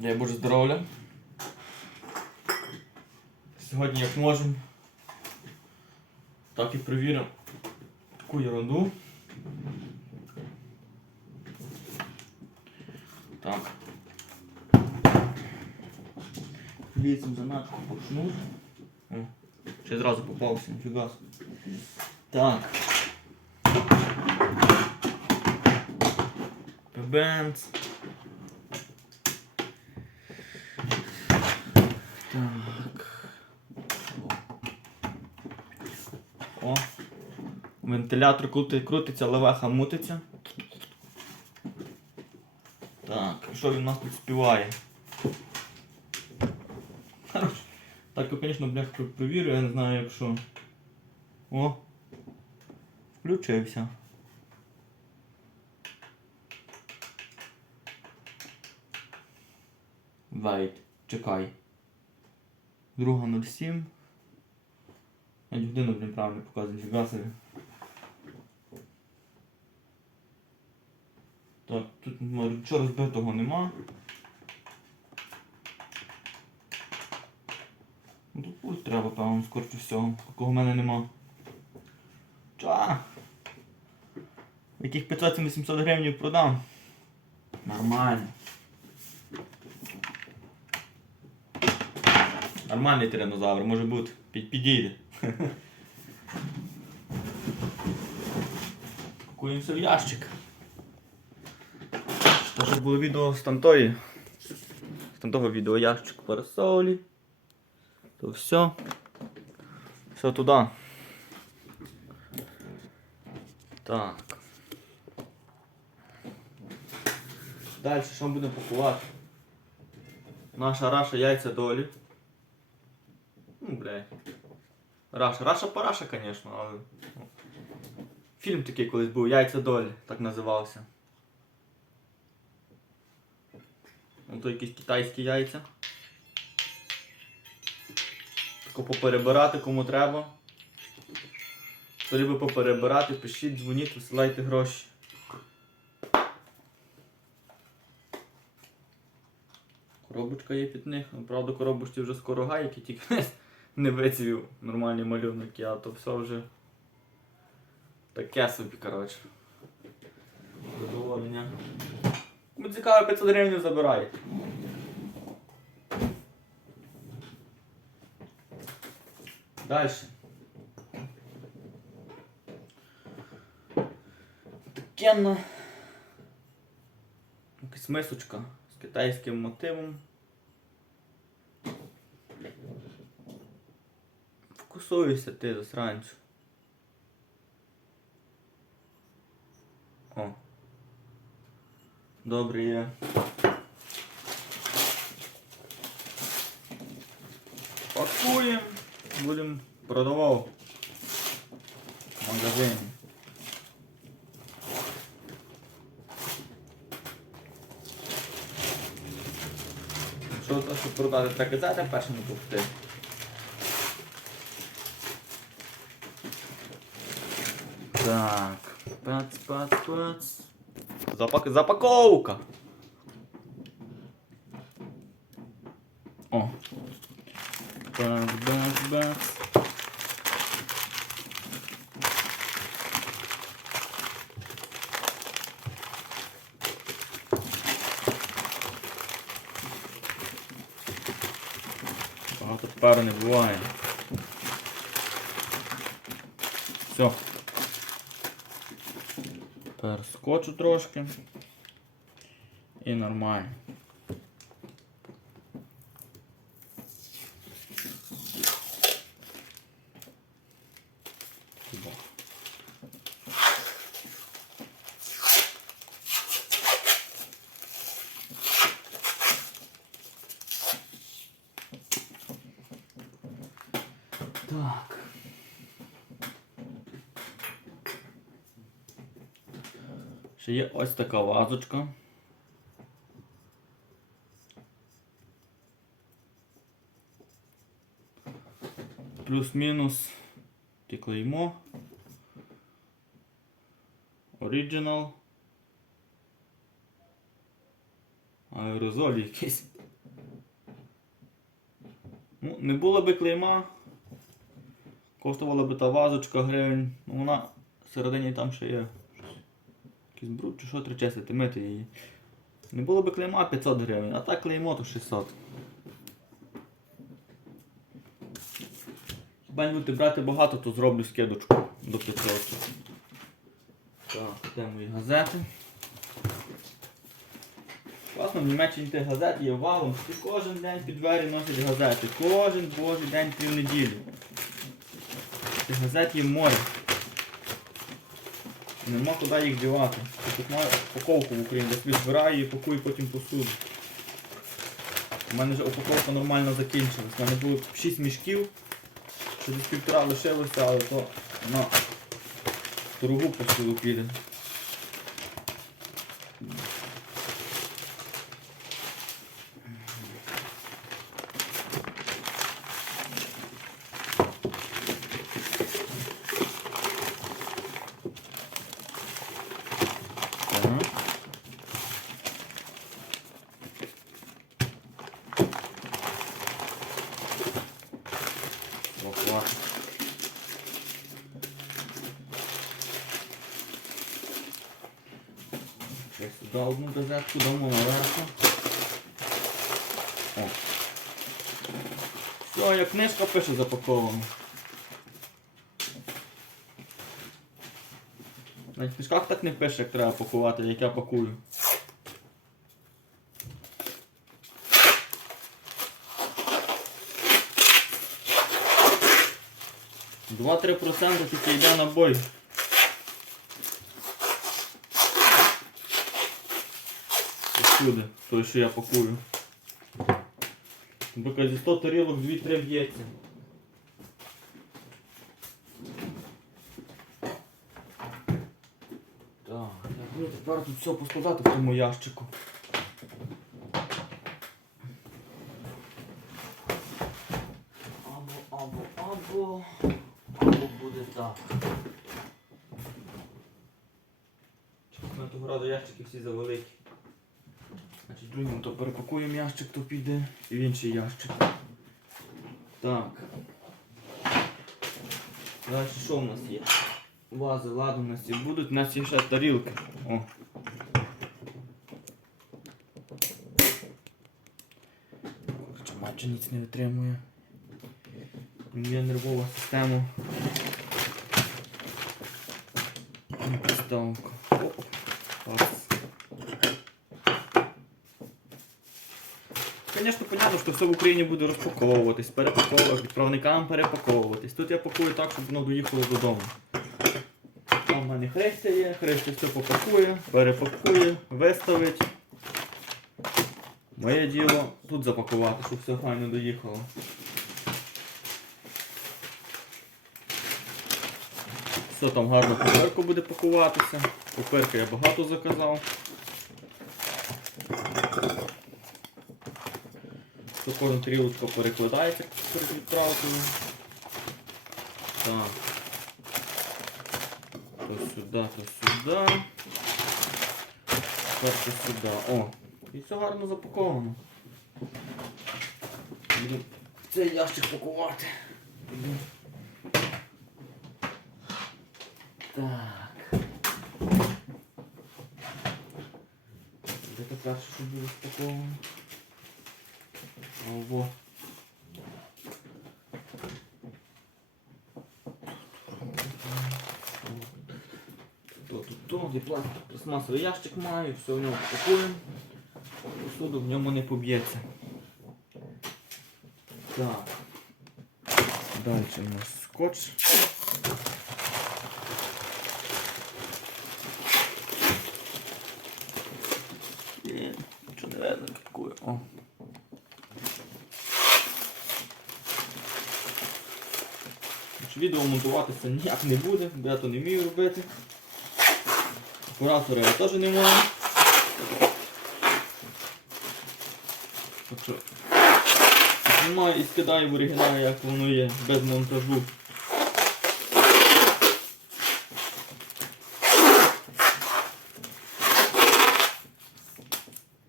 Дай Боже здоров'я. Сьогодні як можемо, так і перевіримо таку ерунду. Так. Лізем заначку по шнур. О, ще зразу попався, ніфіга. собі. Так. Бенц. Так. О. Вентилятор крути- крутиться, левеха мутиться. Так, що він у нас тут співає? Так, я, звісно, блях провірю, я не знаю, якщо. О! Включився. Wait, чекай. Друга 07. Навіть годину, блін, правильно показує, ніфіга собі. Так, тут нічого розбитого нема. Ну, Тут пульт треба, певно, скорше всього, такого в мене нема. Ча? Яких 500-800 гривень продам. Нормально. Нормальний тиранозавр, може бути. Під, підійде. Пакуємося в ящик. Що було відео з тамтої. З тамтого відео ящик парасолі. То все. Все туди. Так. Далі що ми будемо пакувати? Наша раша яйця долі. Ну, блядь. Раша. Раша параша, звісно, але. Фільм такий колись був Яйця долі, так називався. Ну то якісь китайські яйця. Тако поперебирати кому треба. Хто любить поперебирати, пишіть, дзвоніть, висилайте гроші. Коробочка є під них. Ну, правда, коробочці вже скоро гайки, тільки не вицвів нормальні малюнки, а то все вже таке собі, коротше. Задоволення. Кому цікаво 500 гривень забирайте. Далі. Такенна. Якась мисочка з китайським мотивом. Фокусуйся ти засранцю. О. Добре є. Пакуємо. Будемо продавав в магазині. Що то, щоб продати, треба казати, перше не пустити. Так, пац, пац, пац. Запак... Запаковка. О. Бац, бац, бац. Багато пар не буває. Все. Тепер скотчу трошки. І нормально. Ще є ось така вазочка. Плюс-мінус таке клеймо. Original. Аерозоль якийсь. не було би клейма, коштувала би та вазочка гривень, ну вона всередині там ще є. Якийсь бруд чи що чистити, мити її. Не було би клейма 500 гривень, а так клеймо то 600. Хіба не будете брати багато, то зроблю скидочку до 500. Так, де мої газети. Класно, в Німеччині тих газет є валом. Ти кожен день під двері носять газети. Кожен божий день пів неділі. Тих газет є море. Нема куди їх дівати. Тут маю упаковку в Україні, я збираю і пакую потім посуду. У мене вже упаковка нормально закінчилась. У мене було 6 мішків, що десь півтора лишилося, але то на дорогу посуду піде. Так. Опа. Ще сюди одну газетку дамо наверху. О. Все, як книжка пише запаковано. Навіть в книжках так не пише, як треба пакувати, як я пакую. Два-три проценти тільки йде на бой. Всюди, той, що я пакую. Наприклад, зі 100 тарілок 2-3 б'ється. Так, я буду тепер тут все поскладати в тому ящику. Або, або, або, або буде так. Чесно, того разу ящики всі завеликі. Значить, то перепакуємо ящик, то піде і в інший ящик. Так. Далі що в нас є? Вази, ладно, у нас і будуть, у нас є ще тарілки. О. Матча ніц не витримує. Є нервова система. Підставка. Оп. Пац. Звісно, понятно, що все в Україні буде розпаковуватись, перепаковуватись, відправникам перепаковуватись. Тут я пакую так, щоб воно доїхало додому. Там в мене хрестя є, хрестя все попакує, перепакує, виставить. Моє діло тут запакувати, щоб все файно доїхало. Все там гарно паперку буде пакуватися. Паперки я багато заказав. То кожна тарілочка перекладається перед відправкою. Так. То сюди, то сюди. Тепер то сюди. О! І все гарно запаковано. Буду цей ящик пакувати. Так. Де тепер, щоб було спаковано? Ого. Тут пластмасовий ящик маю, все в ньому пакуємо. Посуду в ньому не поб'ється. Так. Далі у нас скотч. Є, Нічого не видно, підкую. О. Значить, Відео монтуватися ніяк не буде, бо я то не вмію робити. Оператора я теж не можу. Так знімаю і скидаю в оригіналі, як воно є, без монтажу.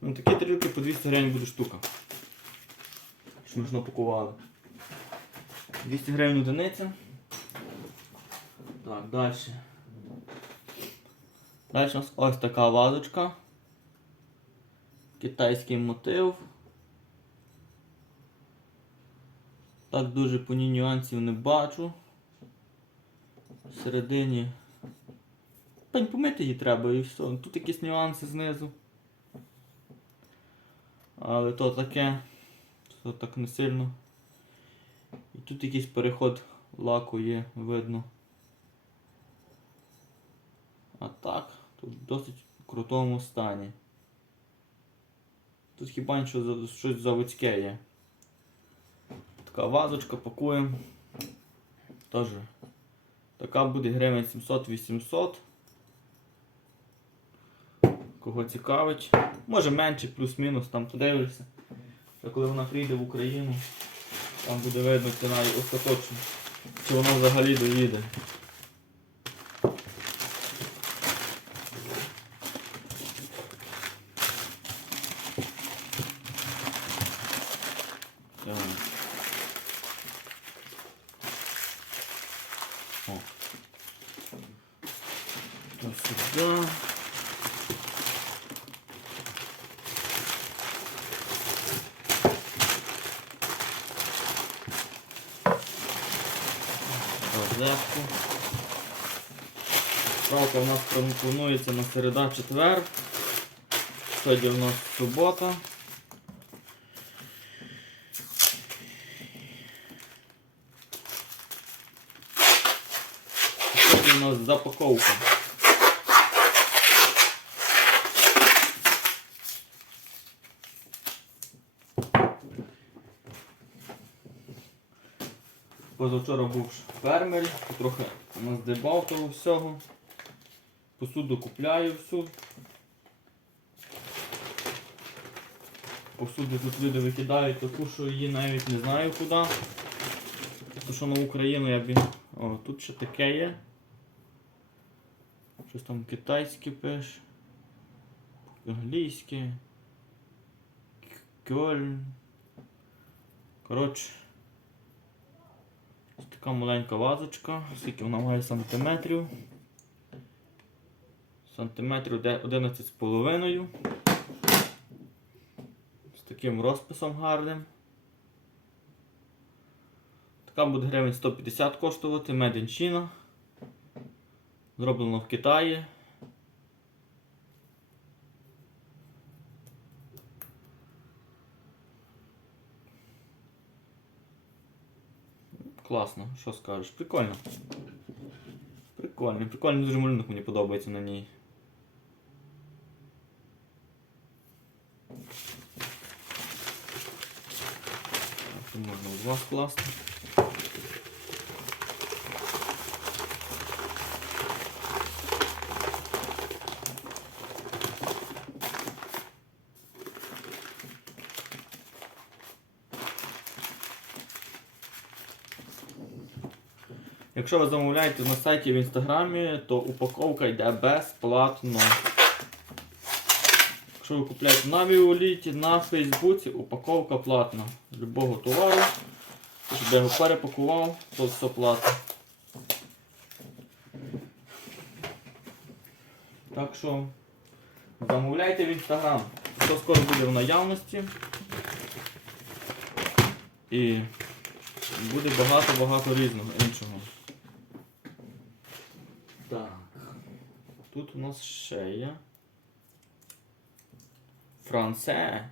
Ну, такі тарілки по 200 гривень буде штука. Що ми ж напакували. 200 гривень одиниця. Так, далі. Далі у нас ось така вазочка. Китайський мотив. Так дуже по ній нюансів не бачу. Всередині. Пень помити її треба і все. Тут якісь нюанси знизу. Але то таке. То так не сильно. І тут якийсь переход лаку є, видно. А так, тут в досить крутому стані. Тут хіба за- щось заводське є. Така вазочка пакуємо. Теж. Така буде гривень 700-800. Кого цікавить. Може менше, плюс-мінус, там подивишся. Та коли вона прийде в Україну, там буде видно ціна і остаточно. Чи вона взагалі доїде. Так. О. Так, сюда. Розетку. Правка у нас планується на середа четвер. Сьогодні у нас субота. Сьогодні у нас запаковка. Позавчора був в фермері, трохи наздибав того всього. Посуду купляю всю. Посуду тут люди викидають таку, що її навіть не знаю куди. То що на Україну я б... О, тут ще таке є. Щось там китайське пише. Англійське. Кьольн. Коротше. Така маленька вазочка. Скільки вона має сантиметрів? Сантиметрів 11,5. з таким розписом гарним. Така буде гривень 150 коштувати, Made. Зроблено в Китаї. Класно, що скажеш? Прикольно. Прикольно, прикольний дуже малюнок мені подобається на ній. Так, тут можна в два скласти. Якщо ви замовляєте на сайті в інстаграмі, то упаковка йде безплатно. Якщо ви купляєте на Віоліті, на Фейсбуці, упаковка платна. Любого товару. Щоб я його перепакував, то все платно. Так що замовляйте в інстаграм. Все скоро буде в наявності. І буде багато-багато різного іншого. Так. Тут у нас ще є. Франце.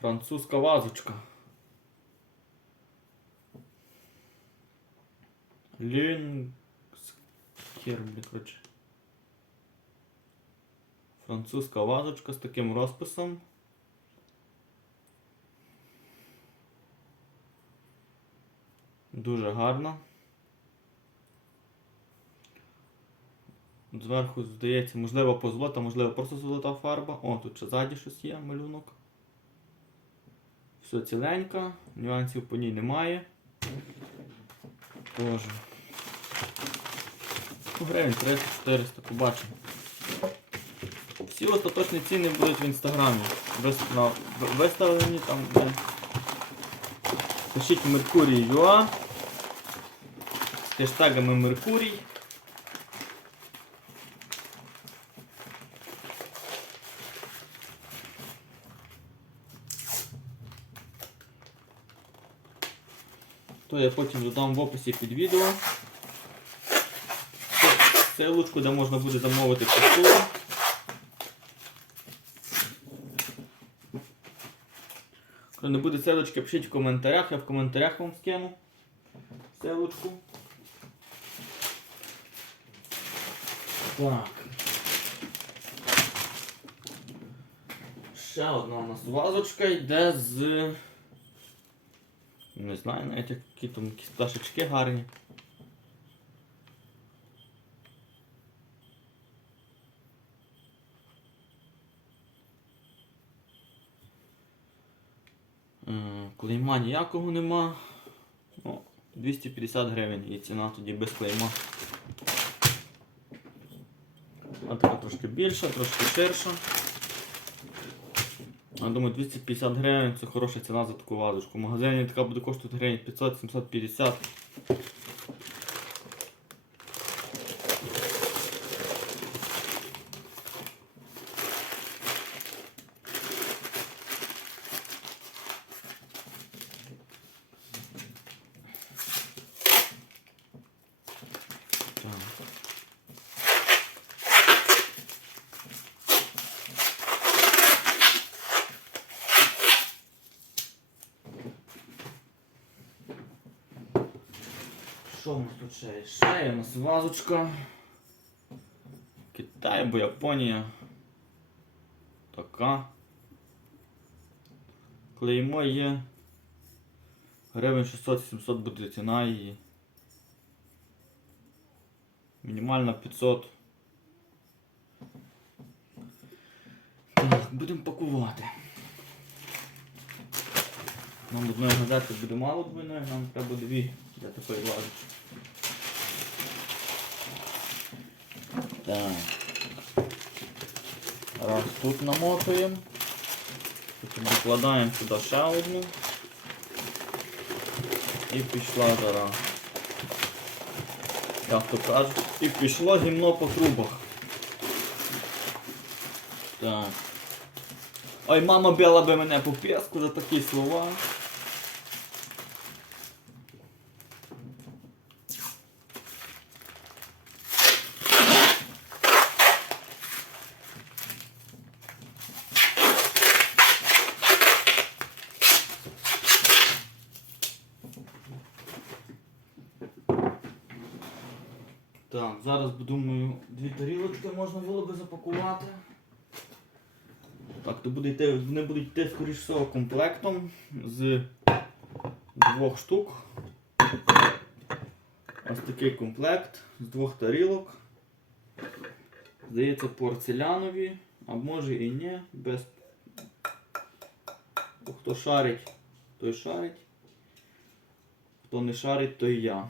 Французька вазочка. Лінскер, коротше. Французька вазочка з таким розписом. Дуже гарно. Зверху здається, можливо, позолота, можливо, просто золота фарба. О, тут ще ззаді щось є, малюнок. Все ціленько, нюансів по ній немає. Тоже. Ну, Гривень 300-400, побачимо. Всі остаточні ціни будуть в інстаграмі. Виставлені там, де Пишіть Меркурій ЮА з хештагами Меркурій. То я потім додам в описі під відео. Ссылочку, де можна буде замовити костюм. Коли не буде ссылочки, пишіть в коментарях, я в коментарях вам скину ссылочку. Так. Ще одна у нас вазочка йде з. Не знаю навіть які там якісь пташечки гарні. Клейма ніякого нема. Ну, 250 гривень і ціна тоді без клейма. А така трошки більша, трошки ширша. Я думаю, 250 гривень це хороша ціна за таку вазочку. В магазині така буде коштувати гривень 500-750. Так. У ще? У нас вазочка. Китай або Японія. Така. Клеймо є. Гривень 600-700 буде ціна її. Мінімальна 500. Так, будемо пакувати. Нам одної газети буде мало двойної, нам треба дві для такої вазочки. Так. Раз тут намотуємо. Потім викладаємо сюди ще одну. І пішла жара. Як то кажуть. І пішло гімно по трубах. Так. Ой, мама била би мене по піску за такі слова. Так, зараз думаю, дві тарілочки можна було би запакувати. Так, то буде йти, вони будуть йти, скоріш всього, комплектом з двох штук. Ось такий комплект з двох тарілок. Здається, порцелянові, а може і ні, без. Хто шарить, той шарить. Хто не шарить, той я.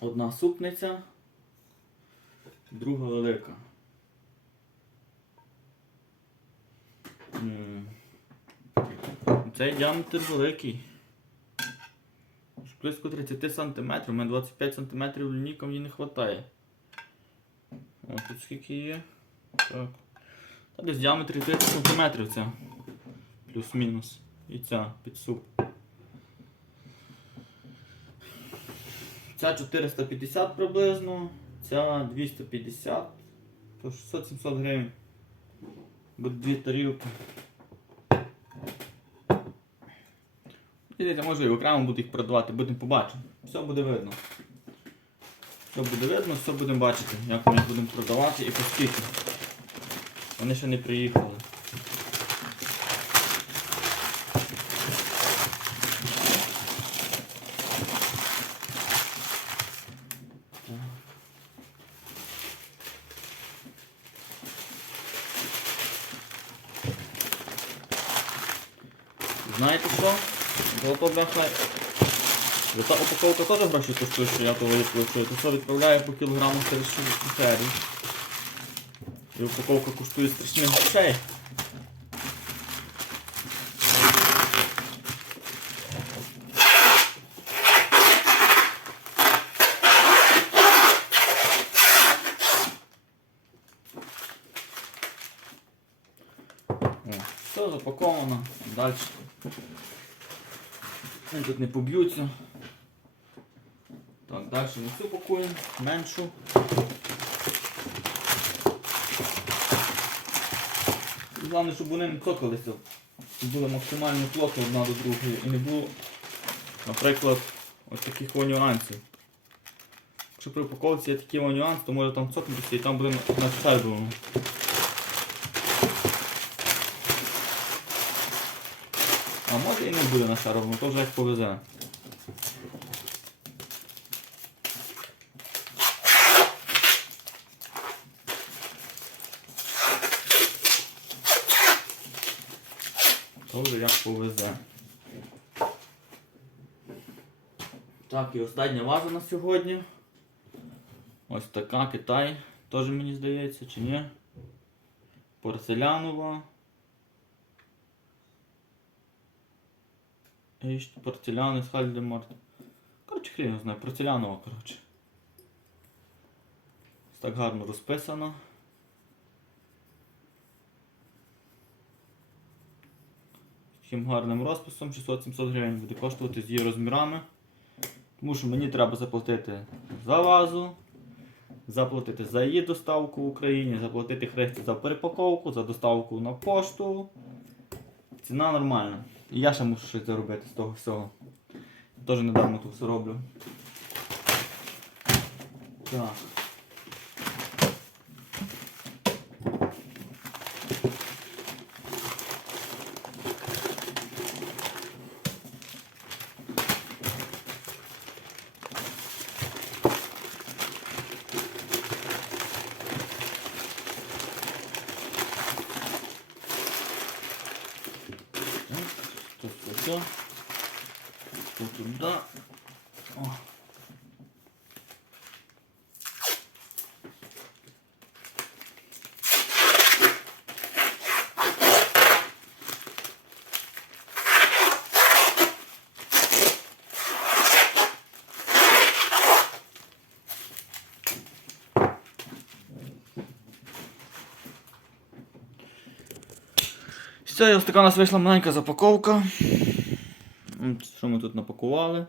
Одна супниця, друга велика. Цей діаметр великий. Близько 30 см, у мене 25 см лінійком їй не вистачає. Ось тут скільки є. Так. Та десь діаметр 30 см ця. Плюс-мінус. І ця під Ця 450 приблизно, ця 250, то 600-700 гривень. Буде дві тарілки. Дивіться, може і окремо буду їх продавати, будемо побачимо. Все буде видно. Все буде видно, все будемо бачити, як ми їх будемо продавати і по. Вони ще не приїхали. солото теж гроші коштує, що я того не плачу. То це відправляю по кілограму страшних критерій. І упаковка коштує страшних грошей. Все запаковано, далі. Тут не поб'ються. Далі ми цю пакуємо, меншу. Головне, щоб вони не цокалися. Щоб були максимально плотно одна до другої і не було, наприклад, ось таких нюансів. Якщо при упаковці є такий нюанс, то може там цокнутися і там буде начерблено. А може і не буде нашаровано, то вже як повезе. То вже як повезе. Так, і остання ваза на сьогодні. Ось така Китай. Теж мені здається, чи ні? Порцелянова. І порцеляни з Хальдемарт. Коротше, хрін його знає, порцелянова, коротше. Ось Так гарно розписано. Таким гарним розписом 600-700 гривень буде коштувати з її розмірами. Тому що мені треба заплатити за вазу, заплатити за її доставку в Україні, заплатити хресті за перепаковку, за доставку на пошту. Ціна нормальна. І я ще мушу щось заробити з того всього. Теж недавно тут все роблю. Так. arkadaşlar. Potunda. Oh. Все, ось така у нас маленька запаковка. Що ми тут напакували?